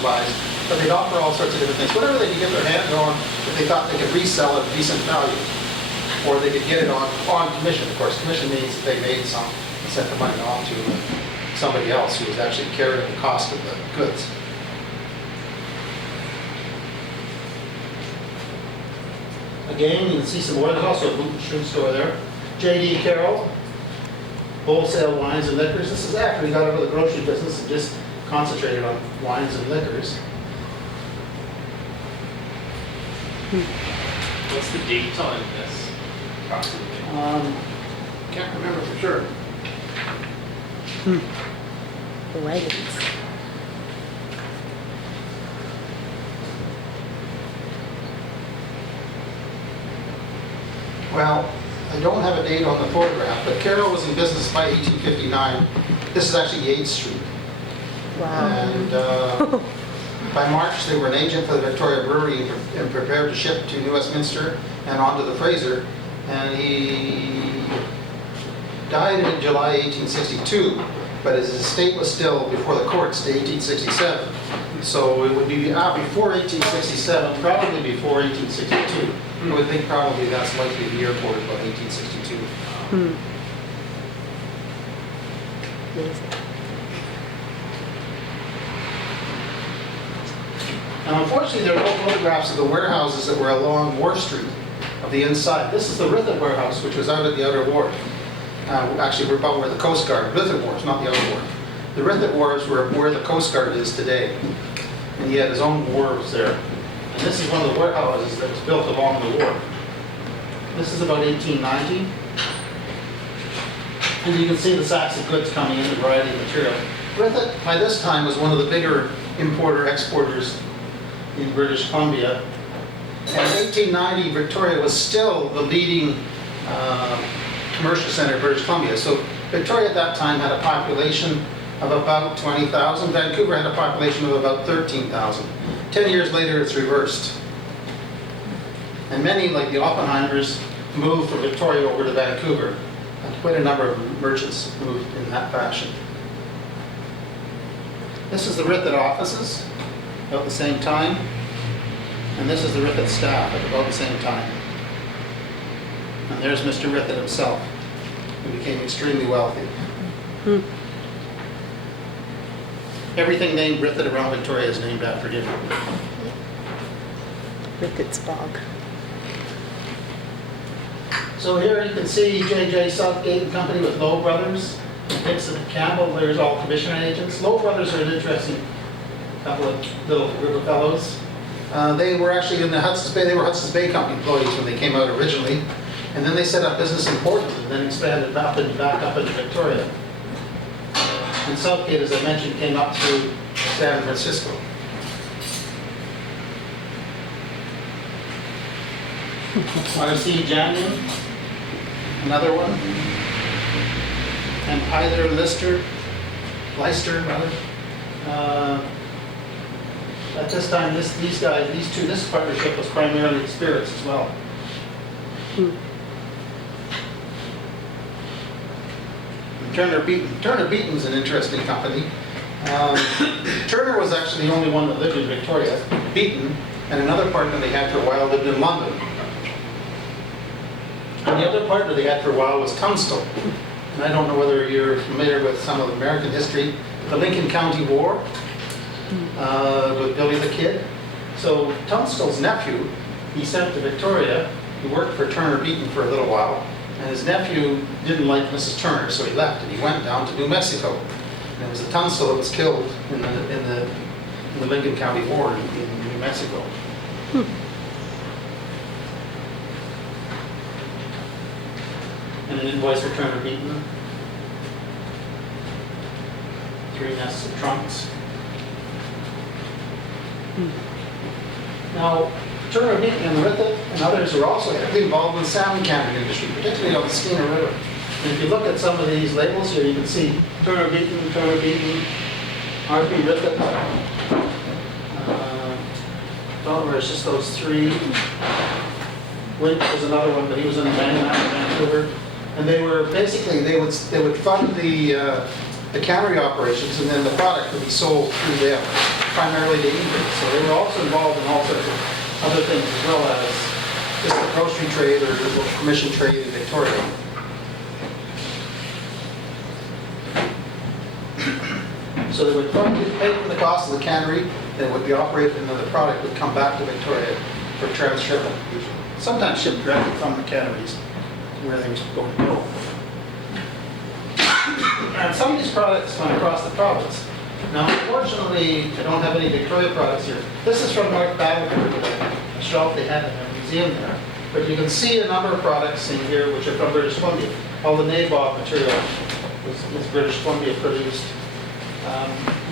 specialized, but they'd offer all sorts of different things. Whatever they could get their hands on, that they thought they could resell at a decent value. Or they could get it on commission. Of course, commission means that they made some and sent the money on to somebody else who was actually carrying the cost of the goods. Again, you can see some more. There's also a boot and shoe store there. J.D. Carroll, wholesale wines and liquors. This is after he got out of the grocery business and just concentrated on wines and liquors. What's the date on this? Approximately. Can't remember for sure. The wagons. Well, I don't have a date on the photograph, but Carroll was in business by 1859. This is actually Yates Street. Wow. And by March, they were an agent for the Victoria Brewery and prepared to ship to New Westminster and onto the Fraser. And he died in July 1862, but his estate was still before the courts to 1867. So it would be before 1867, probably before 1862. I would think probably that's likely the year for it, about 1862. Amazing. Now, unfortunately, there are no photographs of the warehouses that were along Wharf Street of the inside. This is the Rithett warehouse, which was out at the outer wharf. Actually, we're about where the Coast Guard, Rithett Wharf, not the outer wharf. The Rithett wharves were where the Coast Guard is today. And he had his own wharves there. And this is one of the warehouses that was built along the wharf. This is about 1890. And you can see the sacks of goods coming in, a variety of material. Rithett, by this time, was one of the bigger importer-exporters in British Columbia. And in 1890, Victoria was still the leading commercial center of British Columbia. So Victoria at that time had a population of about 20,000. Vancouver had a population of about 13,000. 10 years later, it's reversed. And many, like the Oppenheimers, moved from Victoria over to Vancouver. And quite a number of merchants moved in that fashion. This is the Rithett offices, about the same time. And this is the Rithett staff at about the same time. And there's Mr. Rithett himself, who became extremely wealthy. Everything named Rithett around Victoria is named after him. Ricketts Bog. So here you can see J.J. Southgate and Company with Lowe Brothers, Dixon Campbell. There's all commission agents. Lowe Brothers are an interesting couple of little group of fellows. They were actually in the Hudson's Bay. They were Hudson's Bay Company employees when they came out originally, and then they set up business in Portland and then expanded back up into Victoria. And Southgate, as I mentioned, came up through San Francisco. R.C. Janion, another one, and Hyther Leister, rather. At this time, this partnership was primarily spirits as well. Turner Beaton's an interesting company. Turner was actually the only one that lived in Victoria. Beaton and another partner they had for a while lived in London. And the other partner they had for a while was Tunstall. And I don't know whether you're familiar with some of American history. The Lincoln County War with Billy the Kid. So Tunstall's nephew, he sent to Victoria. He worked for Turner Beaton for a little while. And his nephew didn't like Mrs. Turner, so he left and he went down to New Mexico. And it was a Tunstall that was killed in the Lincoln County War in New Mexico. And an invoice for Turner Beaton. 3 nests of trunks. Now, Turner Beaton and Rithett and others are also heavily involved in the salmon canning industry, particularly on the Skeena River. And if you look at some of these labels here, you can see Turner Beaton, R.P. Rithett. Don't it's just those 3. Wink was another one, but he was in Vancouver. And they were basically, they would fund the cannery operations, and then the product would be sold through them. primarily to England. So they were also involved in all sorts of other things as well as just the grocery trade or the commission trade in Victoria. So they would pay for the cost of the cannery, then it would be operated, and then the product would come back to Victoria for transshipment. Sometimes shipped directly from the canneries where they were going to go. And some of these products went across the province. Now, unfortunately, I don't have any Victoria products here. This is from North Battleford, a shelf they had in their museum there. But you can see a number of products in here which are from British Columbia. All the nabob material was British Columbia produced.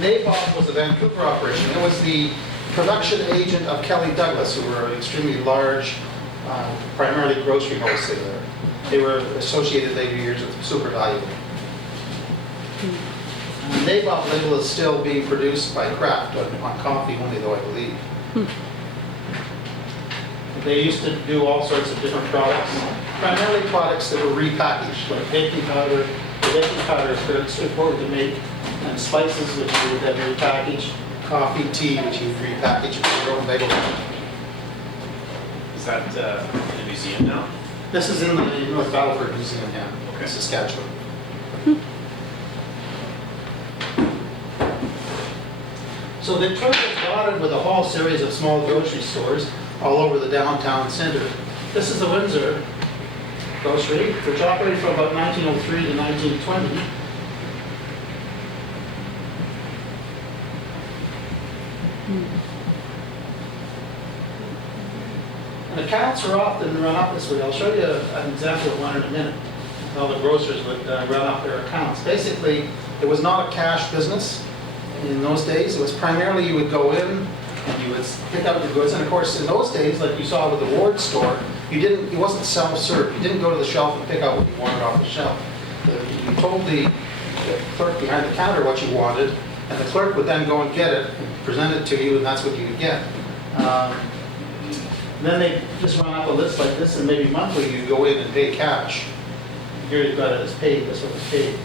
Nabob was a Vancouver operation. It was the production agent of Kelly Douglas, who were an extremely large, primarily grocery wholesaler. They were associated later years with Super Valuable. And the nabob label is still being produced by Kraft on coffee only, though, I believe. They used to do all sorts of different products, primarily products that were repackaged, like baking powder. The baking powder is very straightforward to make, and spices, which you would then repackage, coffee, tea, which you would repackage with your own label. Is that in the museum now? This is in the North Battleford Museum, yeah, Okay. Saskatchewan. So Victoria is dotted with a whole series of small grocery stores all over the downtown center. This is the Windsor grocery, which operated from about 1903 to 1920. And accounts are often run up this way. I'll show you an example of one in a minute. How the grocers would run up their accounts. Basically, it was not a cash business in those days. It was primarily you would go in and you would pick up your goods. And of course, in those days, like you saw with the Ward store, it wasn't self-serve. You didn't go to the shelf and pick out what you wanted off the shelf. You told the clerk behind the counter what you wanted, and the clerk would then go and get it and present it to you, and that's what you would get. Then they just run up a list like this, and maybe monthly you go in and pay cash. Here you've got it as paid, this one is paid.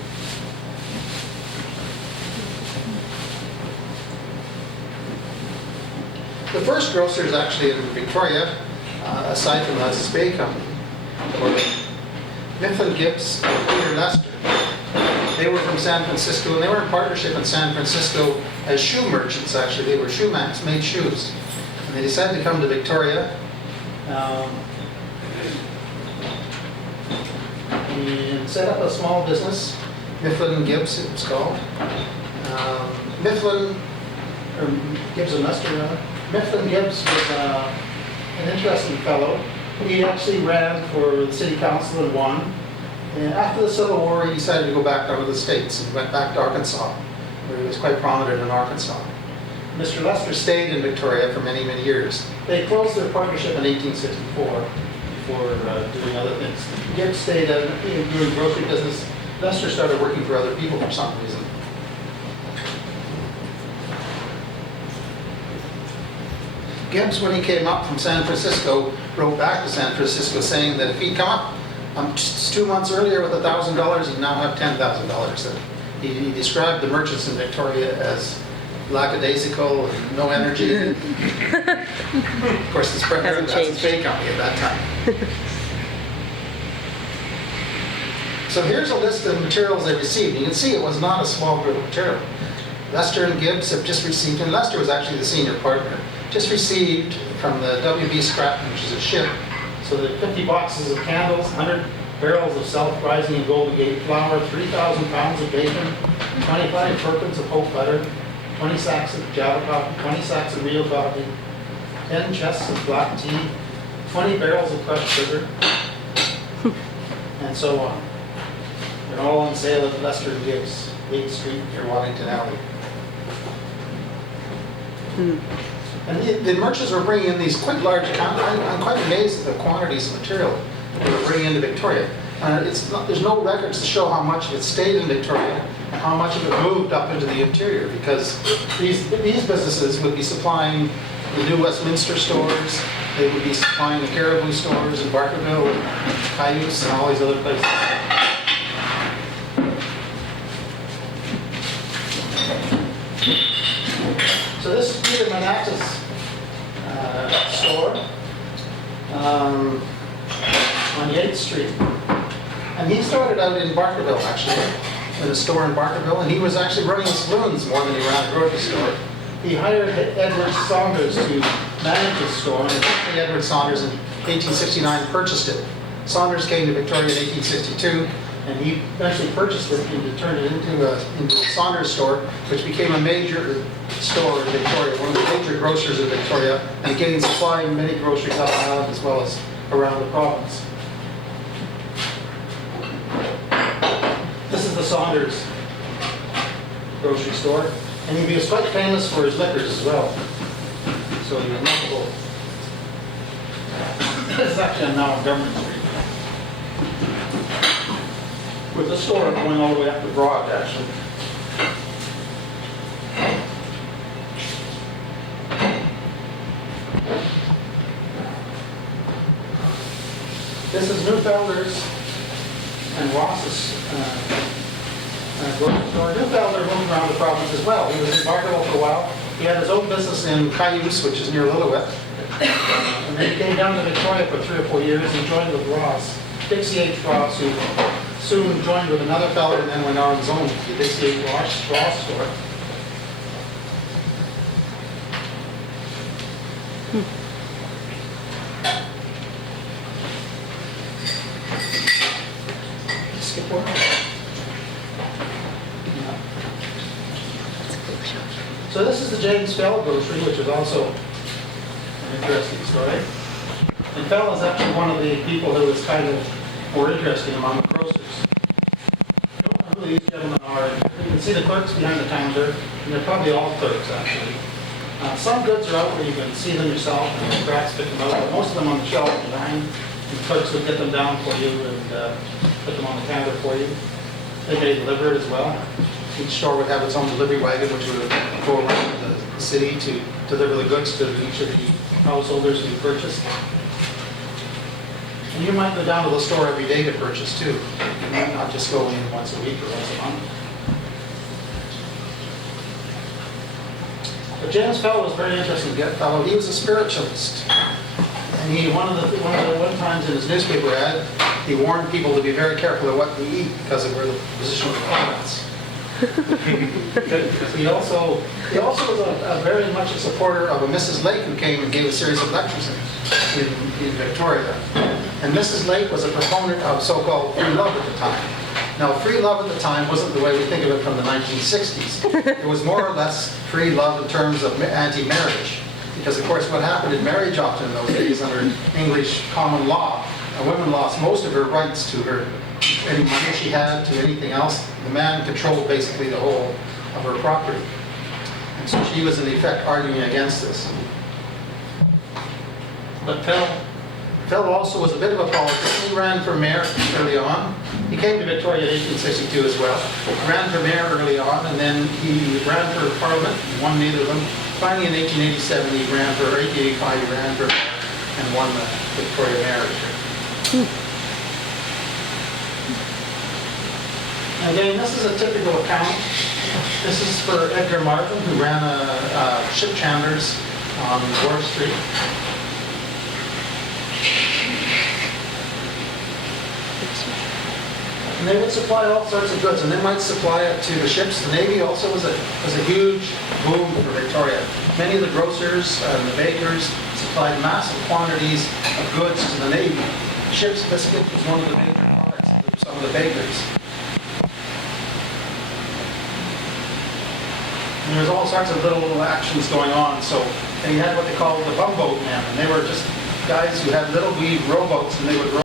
The first grocers actually in Victoria, aside from the Spey Company, were Mifflin Gibbs and Peter Lester. They were from San Francisco, and they were in partnership in San Francisco as shoe merchants, actually. They were shoemans, made shoes. And they decided to come to Victoria. And set up a small business, Mifflin Gibbs it was called. Mifflin, or Gibbs and Lester rather. Mifflin Gibbs was an interesting fellow. He actually ran for the city council and won. And after the Civil War, he decided to go back down to the States and went back to Arkansas, where he was quite prominent in Arkansas. Mr. Lester stayed in Victoria for many, many years. They closed their partnership in 1864 before doing other things. Gibbs stayed doing grocery business. Lester started working for other people for some reason. Gibbs, when he came up from San Francisco, wrote back to San Francisco saying that if he'd come up just 2 months earlier with $1,000, he'd now have $10,000. He described the merchants in Victoria as lackadaisical and no energy. Of course, that's a Spey Company at that time. So here's a list of materials they received. You can see it was not a small group of material. Lester and Gibbs have just received, and Lester was actually the senior partner, just received from the WB Scrapton, which is a ship, so that 50 boxes of candles, 100 barrels of self-rising and Golden Gate flour, 3,000 pounds of bacon, 25 firkins of Hope butter, 20 sacks of Java coffee, 20 sacks of real coffee, 10 chests of black tea, 20 barrels of crushed sugar, and so on. They're all on sale at Lester and Gibbs, 8th Street near Waddington Alley. And the merchants were bringing in these quite large quantities. I'm quite amazed at the quantities of material they were bringing into Victoria. There's no records to show how much of it stayed in Victoria and how much of it moved up into the interior, because these businesses would be supplying the New Westminster stores, they would be supplying the Caribou stores in Barkerville and Cayuse and all these other places. So this Leonard's store on the 8th Street. And he started out in Barkerville, actually, in a store in Barkerville, and he was actually running saloons more than he ran a grocery store. He hired Edward Saunders to manage his store, and eventually Edward Saunders in 1869 purchased it. Saunders came to Victoria in 1862, and he eventually purchased it and turned it into a Saunders store, which became a major store in Victoria, one of the major grocers in Victoria, and getting supplying many groceries up island as well as around the province. This is the Saunders grocery store, and he was quite famous for his liquors as well. So he was notable. This is actually now on Government Street. With the store going all the way up to Broad, actually. This is Newfelder's and Ross's grocery store. Newfelder moved around the province as well. He was in Barkerville for a while. He had his own business in Cayuse, which is near Lillooet. And then he came down to Victoria for 3 or 4 years and joined with Ross, Dixie H. Ross, who soon joined with another fellow and then went on his own, the Dixie H. Ross store. Skip one. Yeah. That's a cool shop. So this is the James Fell grocery, which is also an interesting story. And Fell is actually one of the people who was kind of more interesting among the grocers. I don't know who these gentlemen are. You can see the clerks behind the counter, and they're probably all clerks actually. Some goods are out where you can see them yourself, and perhaps pick them out, but most of them on the shelf behind. And the clerks would get them down for you and put them on the counter for you. They may deliver it as well. Each store would have its own delivery wagon, which would go around the city to deliver the goods to each of the householders who purchased. And you might go down to the store every day to purchase too. You might not just go in once a week or once a month. But James Fell was a very interesting fellow. He was a spiritualist. And he, one times in his newspaper ad, he warned people to be very careful of what they eat because of where the position of the planets. He also was very much a supporter of a Mrs. Lake who came and gave a series of lectures in Victoria. And Mrs. Lake was a proponent of so-called free love at the time. Now, free love at the time wasn't the way we think of it from the 1960s. It was more or less free love in terms of anti-marriage. Because, of course, what happened in marriage often in those days under English common law, a woman lost most of her rights to her, any money she had, to anything else. The man controlled basically the whole of her property. And so she was, in effect, arguing against this. But Fell also was a bit of a politician. He ran for mayor early on. He came to Victoria in 1862 as well. Ran for mayor early on, and then he ran for parliament, won neither of them. Finally, in 1887, he ran for, or 1885, he ran for, and won the Victoria mayor. And again, this is a typical account. This is for Edgar Martin, who ran a ship chandlers on Wharf Street. And they would supply all sorts of goods, and they might supply it to the ships. The Navy also was a huge boom for Victoria. Many of the grocers and the bakers supplied massive quantities of goods to the Navy. Ship's biscuit was one of the major products of some of the bakers. And there's all sorts of little actions going on. So they had what they called the bumboat men, and they were just guys who had little wee rowboats, and they would row